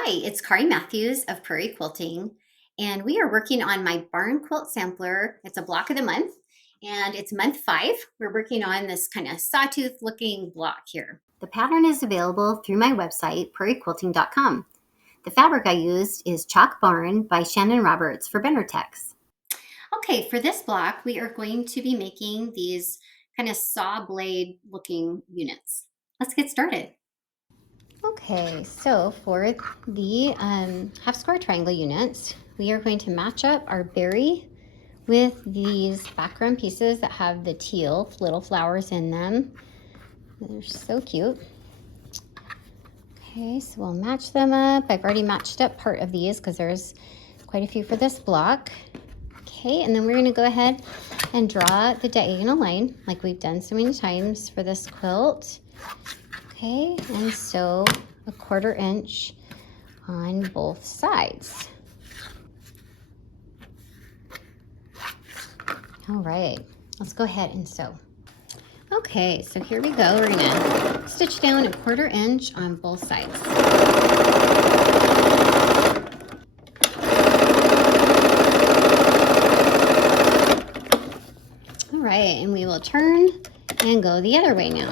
Hi, it's Kari Matthews of Prairie Quilting, and we are working on my barn quilt sampler. It's a block of the month, and it's month 5. We're working on this kind of sawtooth looking block here. The pattern is available through my website, prairiequilting.com. The fabric I used is Chalk Barn by Shannon Roberts for Benertex. Okay, for this block, we are going to be making these kind of saw blade looking units. Let's get started. Okay, so for the half square triangle units, we are going to match up our berry with these background pieces that have the teal little flowers in them. They're so cute. Okay, so we'll match them up. I've already matched up part of these because there's quite a few for this block. Okay, and then we're gonna go ahead and draw the diagonal line like we've done so many times for this quilt. Okay, and sew a 1/4 inch on both sides. All right, let's go ahead and sew. Okay, so here we go. We're gonna stitch down a 1/4 inch on both sides. All right, and we will turn and go the other way now.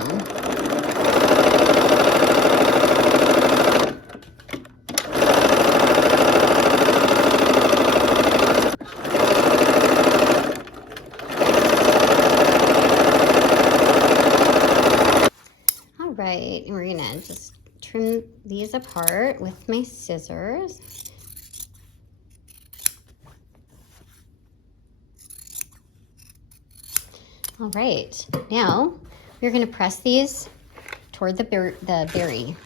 All right, and we're gonna just trim these apart with my scissors. All right, now we're gonna press these toward the berry.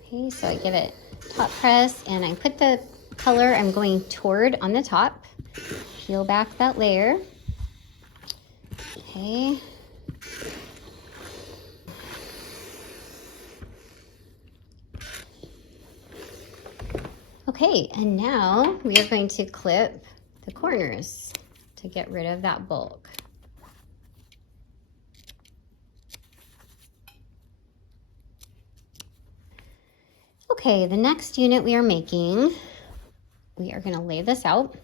Okay, so I give it top press and I put the color I'm going toward on the top. Peel back that layer. Okay. Okay, and now we are going to clip the corners to get rid of that bulk. Okay, the next unit we are making, we are going to lay this out,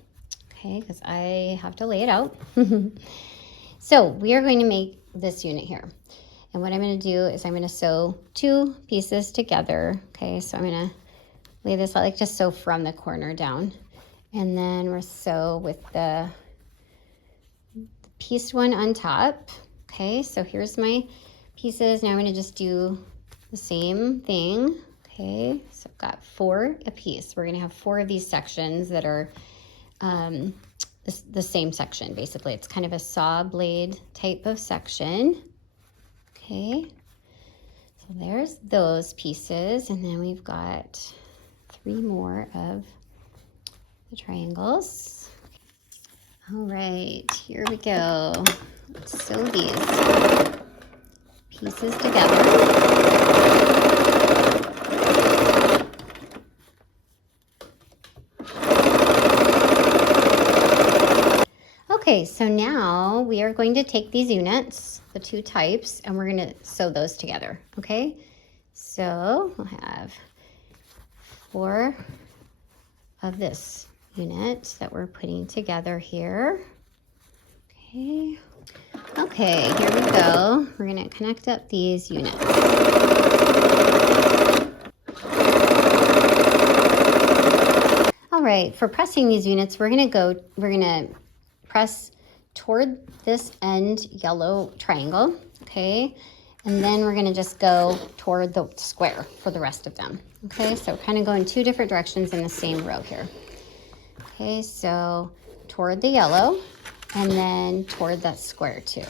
okay, because I have to lay it out. So we are going to make this unit here. And what I'm going to do is I'm going to sew 2 pieces together. Okay, so I'm going to lay this out, like just sew from the corner down. And then we'll sew with the pieced one on top. Okay, so here's my pieces. Now I'm going to just do the same thing. Okay, so I've got 4 a piece. We're going to have 4 of these sections that are the same section, basically. It's kind of a saw blade type of section. Okay, so there's those pieces, and then we've got 3 more of the triangles. All right, here we go. Let's sew these pieces together. Okay, so now we are going to take these units, the 2 types, and we're going to sew those together, okay? So we'll have 4 of this unit that we're putting together here. Okay. Okay, here we go. We're going to connect up these units. All right, for pressing these units, we're going to press toward this end yellow triangle, okay? And then we're gonna just go toward the square for the rest of them, okay? So kind of go in 2 different directions in the same row here. Okay, so toward the yellow and then toward that square too,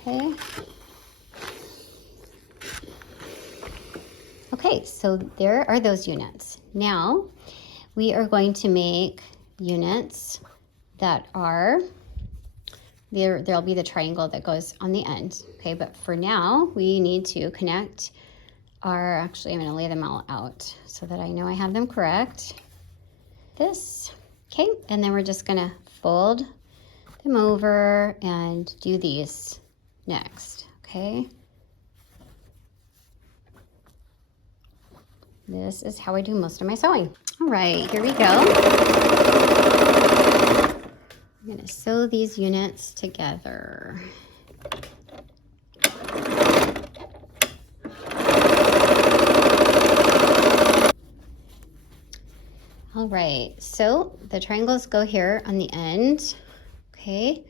okay? Okay, so there are those units. Now we are going to make units that are, there'll be the triangle that goes on the end, okay? But for now, we need to connect our, actually I'm gonna lay them all out so that I know I have them correct. This, okay? And then we're just gonna fold them over and do these next, okay? This is how I do most of my sewing. All right, here we go. I'm gonna sew these units together. All right, so the triangles go here on the end, okay,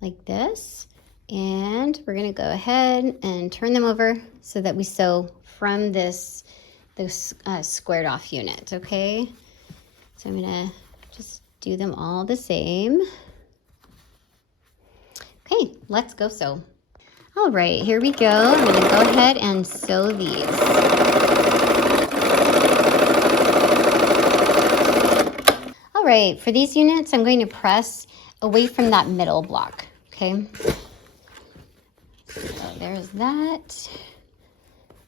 like this. And we're gonna go ahead and turn them over so that we sew from this squared off unit, okay? So I'm gonna just do them all the same. Okay, let's go sew. All right, here we go. I'm gonna go ahead and sew these. All right, for these units, I'm going to press away from that middle block, okay? So there's that.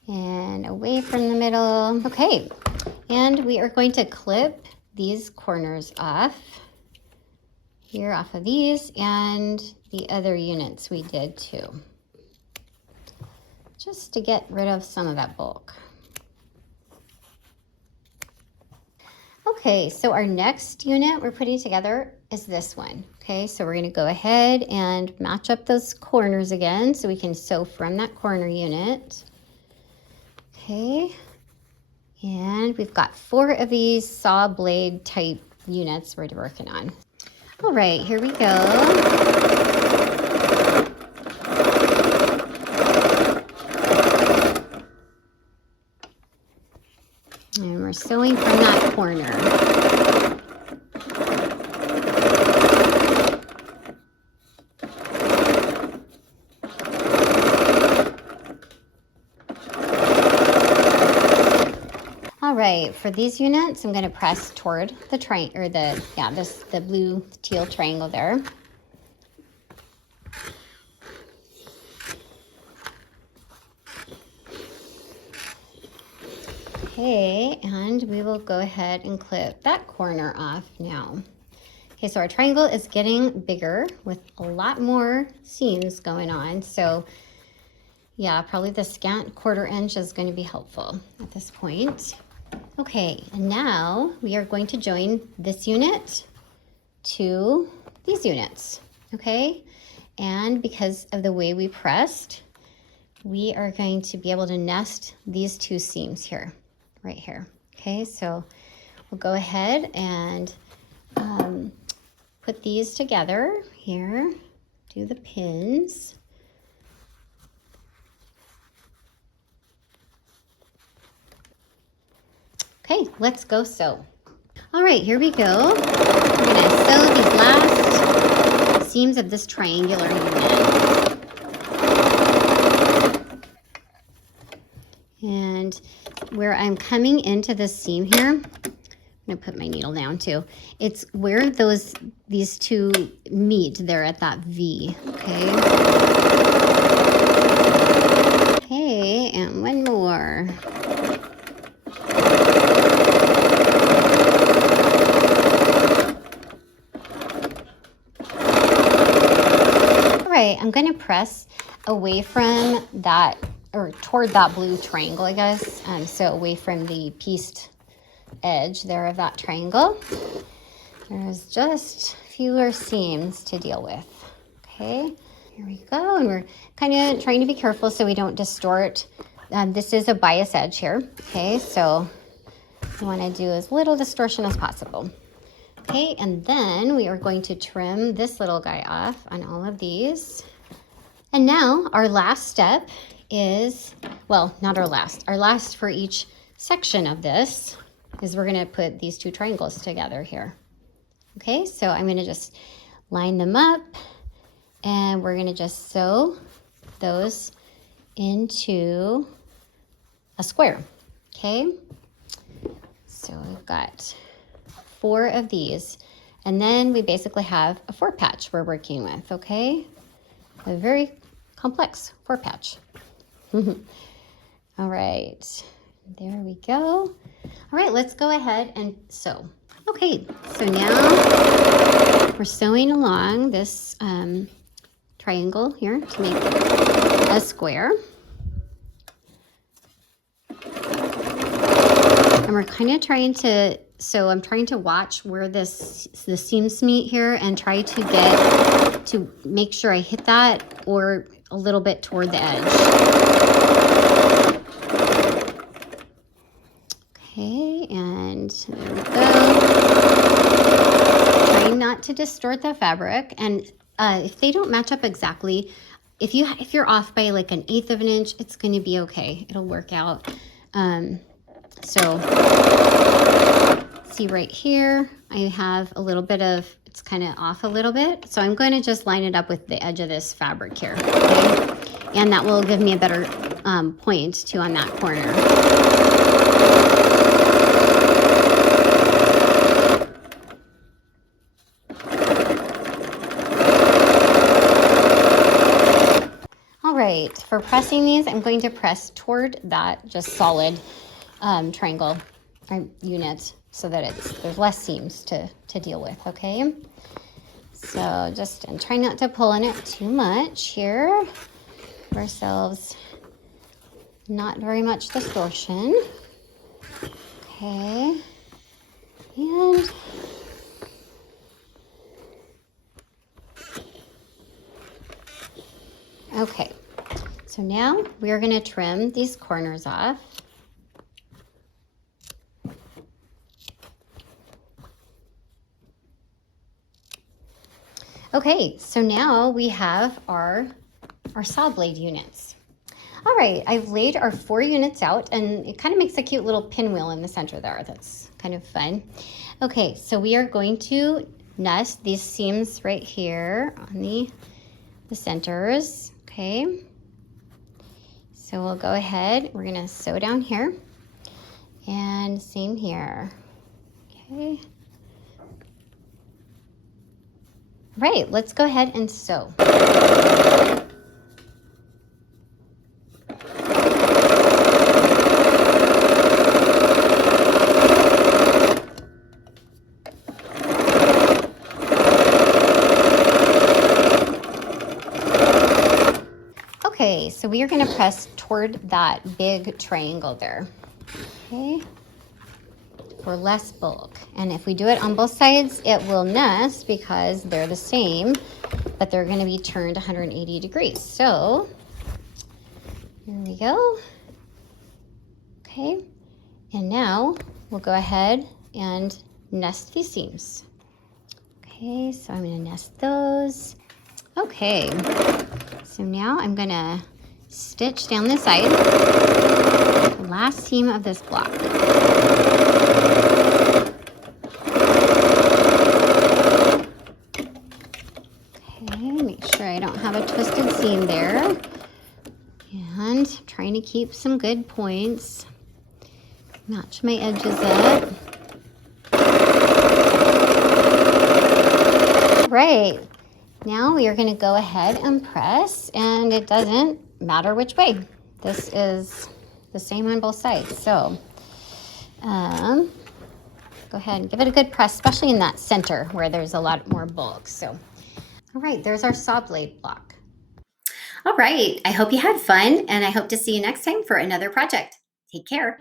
And away from the middle. Okay, and we are going to clip these corners off. Here off of these and the other units we did too. Just to get rid of some of that bulk. Okay, so our next unit we're putting together is this one. Okay, so we're gonna go ahead and match up those corners again so we can sew from that corner unit. Okay, and we've got 4 of these saw blade type units we're working on. All right, here we go. And we're sewing from that corner. All right, for these units, I'm going to press toward the the blue teal triangle there. Okay, and we will go ahead and clip that corner off now. Okay, so our triangle is getting bigger with a lot more seams going on. So yeah, probably the scant 1/4 inch is going to be helpful at this point. Okay, and now we are going to join this unit to these units, okay? And because of the way we pressed, we are going to be able to nest these 2 seams here, right here. Okay, so we'll go ahead and put these together here, do the pins. Okay, let's go sew. All right, here we go. We're gonna sew these last seams of this triangular unit. And where I'm coming into this seam here, I'm gonna put my needle down too. It's where these 2 meet there at that V, okay? Okay, and one more. I'm going to press away from that, or toward that blue triangle, I guess. So away from the pieced edge there of that triangle. There's just fewer seams to deal with. Okay, here we go. And we're kind of trying to be careful so we don't distort. This is a bias edge here. Okay, so you want to do as little distortion as possible. Okay, and then we are going to trim this little guy off on all of these. And now our last step is, well, not our last for each section of this is we're gonna put these 2 triangles together here. Okay, so I'm gonna just line them up and we're gonna just sew those into a square, okay? So we've got 4 of these, and then we basically have a 4 patch we're working with, okay? A very complex 4 patch. All right, there we go. All right, let's go ahead and sew. Okay, so now we're sewing along this triangle here to make a square. And we're kind of trying to, so I'm trying to watch where the seams meet here and try to get, to make sure I hit that or a little bit toward the edge. Okay, and there we go. Trying not to distort the fabric. And if they don't match up exactly, if you're off by like 1/8 of an inch, it's going to be okay. It'll work out. So see right here, I have a little bit of, it's kind of off a little bit. So I'm going to just line it up with the edge of this fabric here. Okay? And that will give me a better point too on that corner. All right, for pressing these, I'm going to press toward that just solid triangle unit so that there's less seams to deal with, okay? So just, and try not to pull on it too much here. Give ourselves not very much distortion. Okay, and okay, so now we're gonna trim these corners off. Okay, so now we have our saw blade units. All right, I've laid our 4 units out, and it kind of makes a cute little pinwheel in the center there. That's kind of fun. Okay, so we are going to nest these seams right here on the centers, okay? So we'll go ahead, we're gonna sew down here, and same here, okay? Right, let's go ahead and sew. Okay, so we are going to press toward that big triangle there, okay, for less bulk. And if we do it on both sides, it will nest because they're the same, but they're going to be turned 180 degrees. So here we go. Okay, and now we'll go ahead and nest these seams. Okay, so I'm going to nest those. Okay, so now I'm going to stitch down the side, the last seam of this block. Okay, make sure I don't have a twisted seam there. And I'm trying to keep some good points. Match my edges up. Right. Now we are going to go ahead and press, and it doesn't matter which way. This is the same on both sides. So go ahead and give it a good press, especially in that center where there's a lot more bulk. So, all right, there's our saw blade block. All right, I hope you had fun, and I hope to see you next time for another project. Take care.